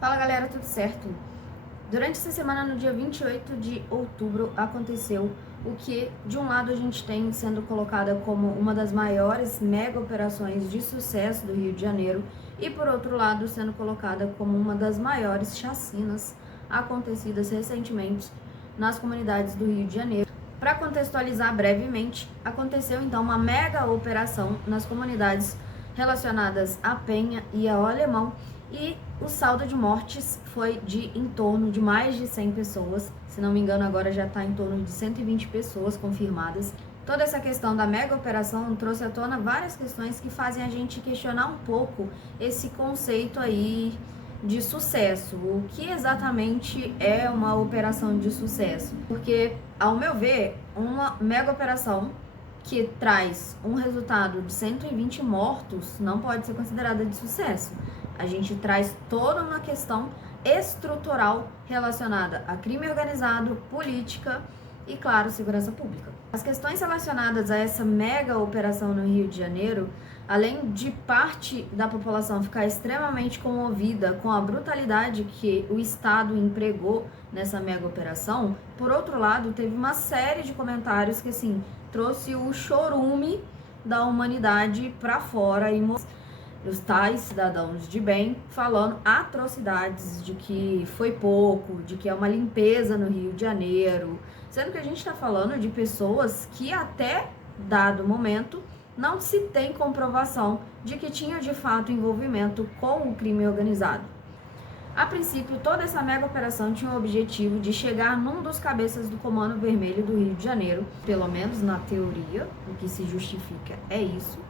Fala galera, tudo certo? Durante essa semana, no dia 28 de outubro, aconteceu o que, de um lado, a gente tem sendo colocada como uma das maiores mega operações de sucesso do Rio de Janeiro e, por outro lado, sendo colocada como uma das maiores chacinas acontecidas recentemente nas comunidades do Rio de Janeiro. Para contextualizar brevemente, aconteceu então uma mega operação nas comunidades relacionadas à Penha e ao Alemão, e o saldo de mortes foi de em torno de mais de 100 pessoas. Se não me engano, agora já está em torno de 120 pessoas confirmadas. Toda essa questão da mega operação trouxe à tona várias questões que fazem a gente questionar um pouco esse conceito aí de sucesso. O que exatamente é uma operação de sucesso? Porque, ao meu ver, uma mega operação que traz um resultado de 120 mortos não pode ser considerada de sucesso. A gente traz toda uma questão estrutural relacionada a crime organizado, política e, claro, segurança pública. As questões relacionadas a essa mega operação no Rio de Janeiro, além de parte da população ficar extremamente comovida com a brutalidade que o Estado empregou nessa mega operação, por outro lado, teve uma série de comentários que, assim, trouxe o chorume da humanidade para fora e os tais cidadãos de bem falando atrocidades de que foi pouco, de que é uma limpeza no Rio de Janeiro, sendo que a gente está falando de pessoas que até dado momento não se tem comprovação de que tinha de fato envolvimento com o crime organizado. A princípio, toda essa mega operação tinha o objetivo de chegar num dos cabeças do Comando Vermelho do Rio de Janeiro, pelo menos na teoria, o que se justifica é isso,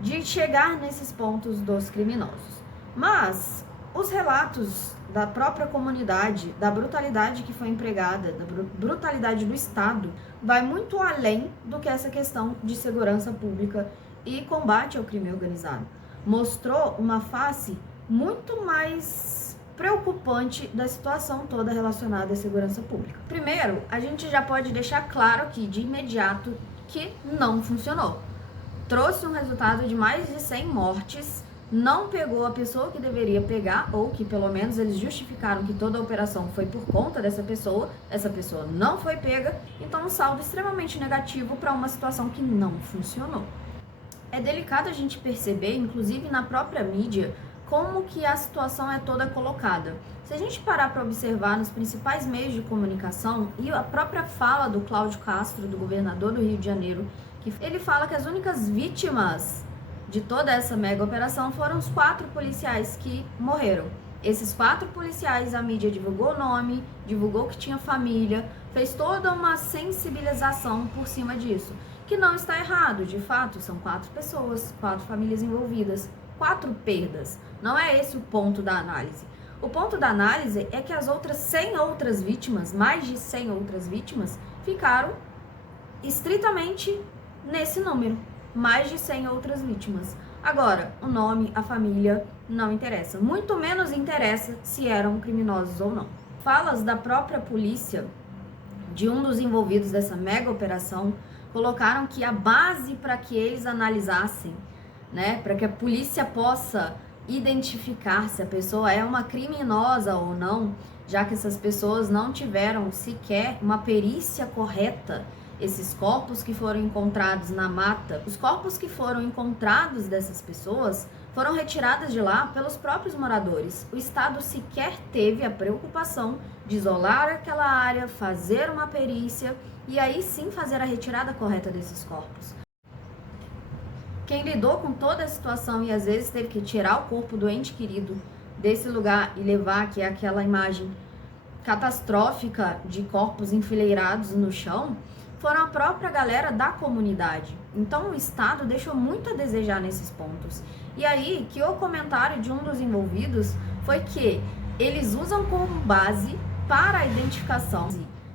de chegar nesses pontos dos criminosos. Mas os relatos da própria comunidade, da brutalidade que foi empregada, da brutalidade do Estado, vai muito além do que essa questão de segurança pública e combate ao crime organizado. Mostrou uma face muito mais preocupante da situação toda relacionada à segurança pública. Primeiro, a gente já pode deixar claro aqui de imediato que não funcionou. Trouxe um resultado de mais de 100 mortes, não pegou a pessoa que deveria pegar, ou que pelo menos eles justificaram que toda a operação foi por conta dessa pessoa, essa pessoa não foi pega, então um saldo extremamente negativo para uma situação que não funcionou. É delicado a gente perceber, inclusive na própria mídia, como que a situação é toda colocada. Se a gente parar para observar nos principais meios de comunicação e a própria fala do Cláudio Castro, do governador do Rio de Janeiro, que ele fala que as únicas vítimas de toda essa mega operação foram os 4 policiais que morreram. Esses 4 policiais, a mídia divulgou o nome, divulgou que tinha família, fez toda uma sensibilização por cima disso, que não está errado, de fato, são 4 pessoas, 4 famílias envolvidas, 4 perdas. Não é esse o ponto da análise. O ponto da análise é que as outras 100 outras vítimas, mais de 100 outras vítimas, ficaram estritamente nesse número, mais de 100 outras vítimas. Agora, o nome, a família, não interessa. Muito menos interessa se eram criminosos ou não. Falas da própria polícia, de um dos envolvidos dessa mega operação, colocaram que a base para que eles analisassem, né, para que a polícia possa identificar se a pessoa é uma criminosa ou não, já que essas pessoas não tiveram sequer uma perícia correta. Esses corpos que foram encontrados na mata, os corpos que foram encontrados dessas pessoas foram retirados de lá pelos próprios moradores. O Estado sequer teve a preocupação de isolar aquela área, fazer uma perícia e aí sim fazer a retirada correta desses corpos. Quem lidou com toda a situação e às vezes teve que tirar o corpo do ente querido desse lugar e levar, que é aquela imagem catastrófica de corpos enfileirados no chão, foram a própria galera da comunidade. Então o Estado deixou muito a desejar nesses pontos. E aí que o comentário de um dos envolvidos foi que eles usam como base para a identificação,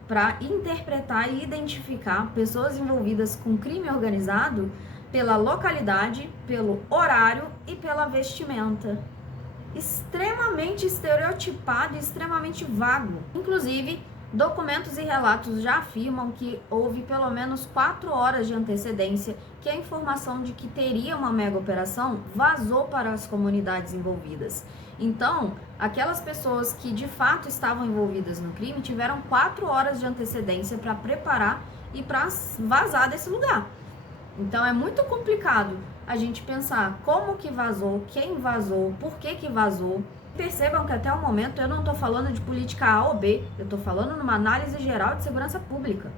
para interpretar e identificar pessoas envolvidas com crime organizado pela localidade, pelo horário e pela vestimenta. Extremamente estereotipado e extremamente vago. Inclusive, Documentos e relatos já afirmam que houve pelo menos 4 horas de antecedência que a informação de que teria uma mega operação vazou para as comunidades envolvidas. Então, aquelas pessoas que de fato estavam envolvidas no crime tiveram 4 horas de antecedência para preparar e para vazar desse lugar. Então, é muito complicado a gente pensar como que vazou, quem vazou, por que vazou. Percebam que até o momento eu não estou falando de política A ou B, eu estou falando numa análise geral de segurança pública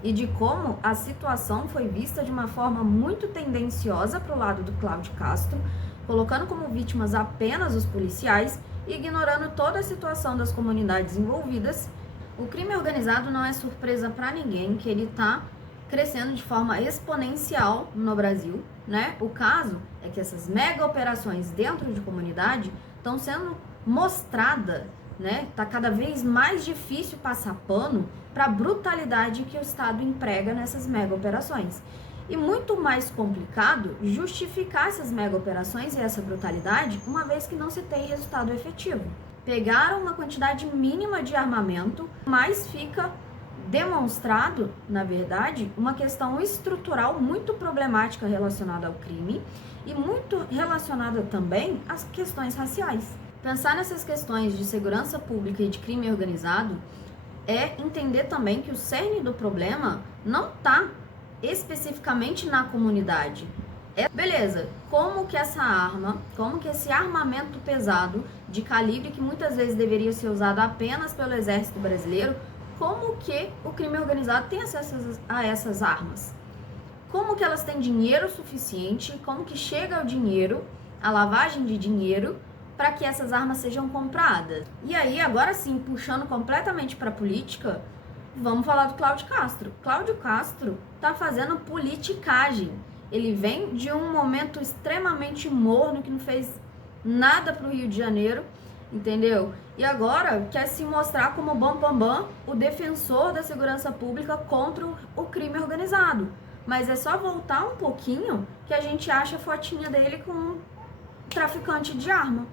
e de como a situação foi vista de uma forma muito tendenciosa para o lado do Cláudio Castro, colocando como vítimas apenas os policiais e ignorando toda a situação das comunidades envolvidas. O crime organizado não é surpresa para ninguém que ele está crescendo de forma exponencial no Brasil, né? O caso é que essas mega operações dentro de comunidade estão sendo mostradas, né? Tá cada vez mais difícil passar pano para a brutalidade que o Estado emprega nessas mega operações. E muito mais complicado justificar essas mega operações e essa brutalidade, uma vez que não se tem resultado efetivo. Pegaram uma quantidade mínima de armamento, mas fica demonstrado, na verdade, uma questão estrutural muito problemática relacionada ao crime e muito relacionada também às questões raciais. Pensar nessas questões de segurança pública e de crime organizado é entender também que o cerne do problema não está especificamente na comunidade. Beleza, como que essa arma, como que esse armamento pesado de calibre que muitas vezes deveria ser usado apenas pelo Exército Brasileiro, como que o crime organizado tem acesso a essas armas? Como que elas têm dinheiro suficiente? Como que chega o dinheiro, a lavagem de dinheiro, para que essas armas sejam compradas? E aí, agora sim, puxando completamente para a política, vamos falar do Cláudio Castro. Cláudio Castro está fazendo politicagem. Ele vem de um momento extremamente morno, que não fez nada para o Rio de Janeiro, entendeu? E agora quer se mostrar como bam, o defensor da segurança pública contra o crime organizado. Mas é só voltar um pouquinho que a gente acha a fotinha dele com um traficante de arma.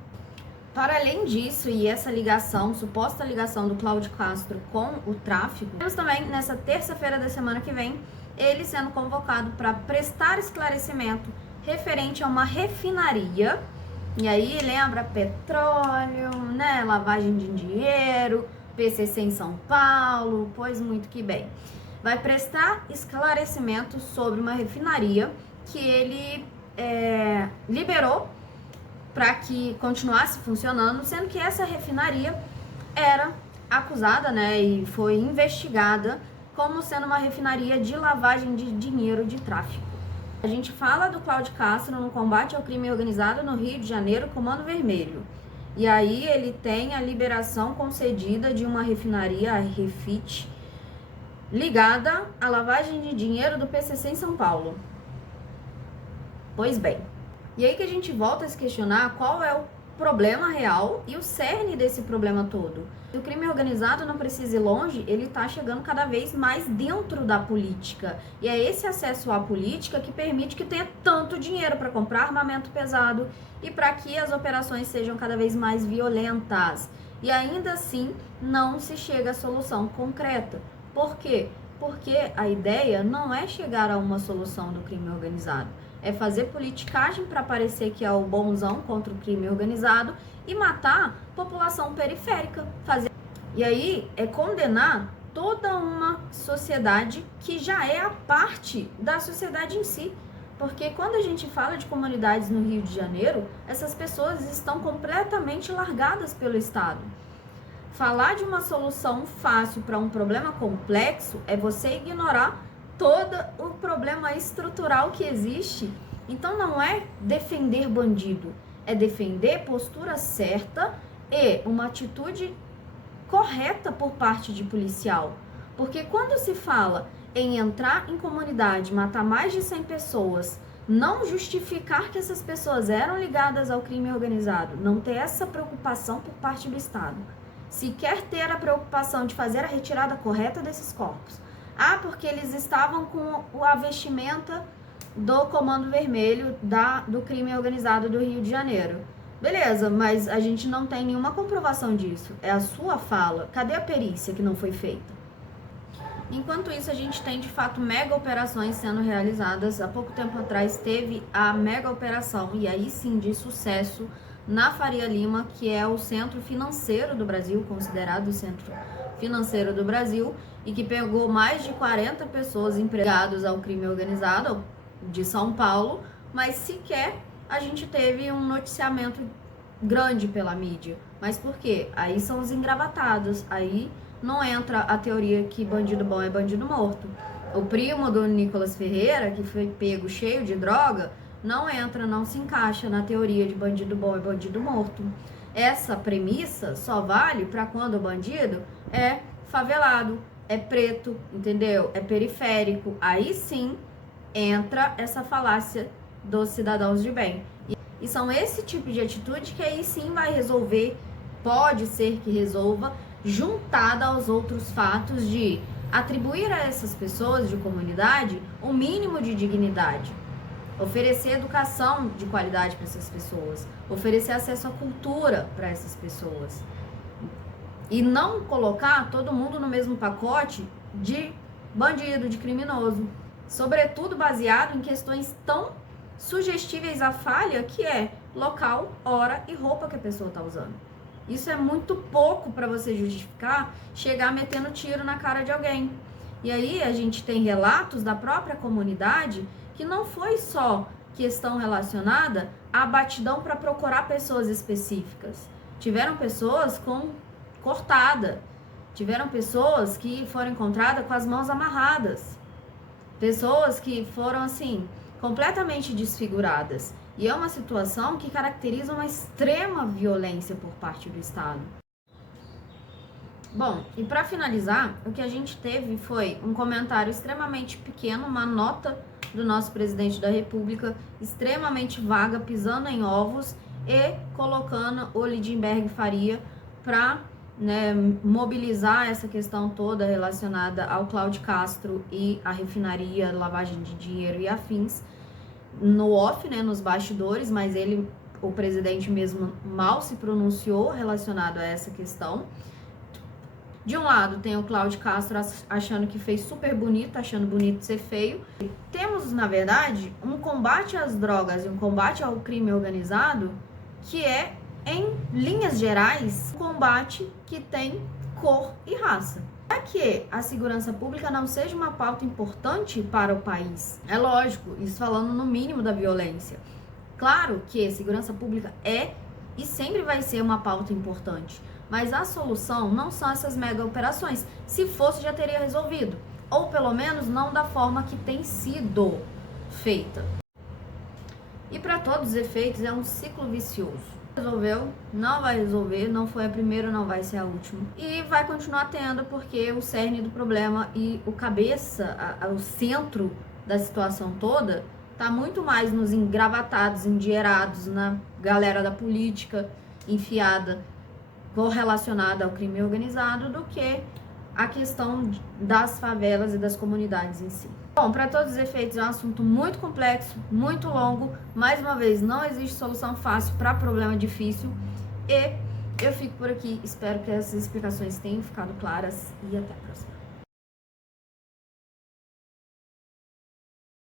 Para além disso, e essa ligação, suposta ligação do Cláudio Castro com o tráfico, temos também nessa terça-feira da semana que vem, ele sendo convocado para prestar esclarecimento referente a uma refinaria. E aí lembra petróleo, né, lavagem de dinheiro, PCC em São Paulo, pois muito que bem. Vai prestar esclarecimento sobre uma refinaria que ele liberou para que continuasse funcionando, sendo que essa refinaria era acusada, né, e foi investigada como sendo uma refinaria de lavagem de dinheiro de tráfico. A gente fala do Cláudio Castro no combate ao crime organizado no Rio de Janeiro, Comando Vermelho. E aí ele tem a liberação concedida de uma refinaria, a Refit, ligada à lavagem de dinheiro do PCC em São Paulo. Pois bem, e aí que a gente volta a se questionar qual é o problema real e o cerne desse problema todo. Se o crime organizado não precisa ir longe, ele está chegando cada vez mais dentro da política. E é esse acesso à política que permite que tenha tanto dinheiro para comprar armamento pesado e para que as operações sejam cada vez mais violentas. E ainda assim, não se chega a solução concreta. Por quê? Porque a ideia não é chegar a uma solução do crime organizado. É fazer politicagem para parecer que é o bonzão contra o crime organizado e matar a população periférica. E aí é condenar toda uma sociedade que já é a parte da sociedade em si. Porque quando a gente fala de comunidades no Rio de Janeiro, essas pessoas estão completamente largadas pelo Estado. Falar de uma solução fácil para um problema complexo é você ignorar todo o problema estrutural que existe. Então não é defender bandido, é defender postura certa e uma atitude correta por parte de policial. Porque quando se fala em entrar em comunidade, matar mais de 100 pessoas, não justificar que essas pessoas eram ligadas ao crime organizado, não ter essa preocupação por parte do Estado, se quer ter a preocupação de fazer a retirada correta desses corpos. Ah, porque eles estavam com a vestimenta do Comando Vermelho do crime organizado do Rio de Janeiro. Beleza, mas a gente não tem nenhuma comprovação disso. É a sua fala. Cadê a perícia que não foi feita? Enquanto isso, a gente tem, de fato, mega operações sendo realizadas. Há pouco tempo atrás teve a mega operação, e aí sim, de sucesso, na Faria Lima, que é o centro financeiro do Brasil, considerado o centro financeiro do Brasil, e que pegou mais de 40 pessoas empregadas ao crime organizado de São Paulo, mas sequer a gente teve um noticiamento grande pela mídia. Mas por quê? Aí são os engravatados, aí não entra a teoria que bandido bom é bandido morto. O primo do Nicolas Ferreira, que foi pego cheio de droga, não entra, não se encaixa na teoria de bandido bom é bandido morto. Essa premissa só vale para quando o bandido é favelado, é preto, entendeu? É periférico. Aí sim entra essa falácia dos cidadãos de bem. E são esse tipo de atitude que aí sim vai resolver, pode ser que resolva, juntada aos outros fatos de atribuir a essas pessoas de comunidade o mínimo de dignidade, oferecer educação de qualidade para essas pessoas, oferecer acesso à cultura para essas pessoas e não colocar todo mundo no mesmo pacote de bandido, de criminoso, sobretudo baseado em questões tão sugestíveis à falha, que é local, hora e roupa que a pessoa está usando. Isso é muito pouco para você justificar chegar metendo tiro na cara de alguém. E aí a gente tem relatos da própria comunidade que não foi só questão relacionada à batidão para procurar pessoas específicas. Tiveram pessoas com cortada, tiveram pessoas que foram encontradas com as mãos amarradas, pessoas que foram assim completamente desfiguradas. E é uma situação que caracteriza uma extrema violência por parte do Estado. Bom, e para finalizar, o que a gente teve foi um comentário extremamente pequeno, uma nota do nosso presidente da República, extremamente vaga, pisando em ovos e colocando o Lindenberg Faria para mobilizar essa questão toda relacionada ao Cláudio Castro e a refinaria, lavagem de dinheiro e afins, no off, nos bastidores, mas ele, o presidente mesmo, mal se pronunciou relacionado a essa questão. De um lado tem o Cláudio Castro achando que fez super bonito, achando bonito ser feio. Temos, na verdade, um combate às drogas e um combate ao crime organizado que é, em linhas gerais, um combate que tem cor e raça. Para que a segurança pública não seja uma pauta importante para o país? É lógico, isso falando no mínimo da violência. Claro que segurança pública é e sempre vai ser uma pauta importante, mas a solução não são essas mega operações. Se fosse, já teria resolvido, ou pelo menos não da forma que tem sido feita. E para todos os efeitos é um ciclo vicioso. Resolveu, não vai resolver, não foi a primeira, não vai ser a última. E vai continuar tendo, porque o cerne do problema e o cabeça, o centro da situação toda, tá muito mais nos engravatados, endinheirados, na galera da política enfiada, correlacionada ao crime organizado, do que a questão das favelas e das comunidades em si. Bom, para todos os efeitos é um assunto muito complexo, muito longo. Mais uma vez, não existe solução fácil para problema difícil. E eu fico por aqui. Espero que essas explicações tenham ficado claras e até a próxima.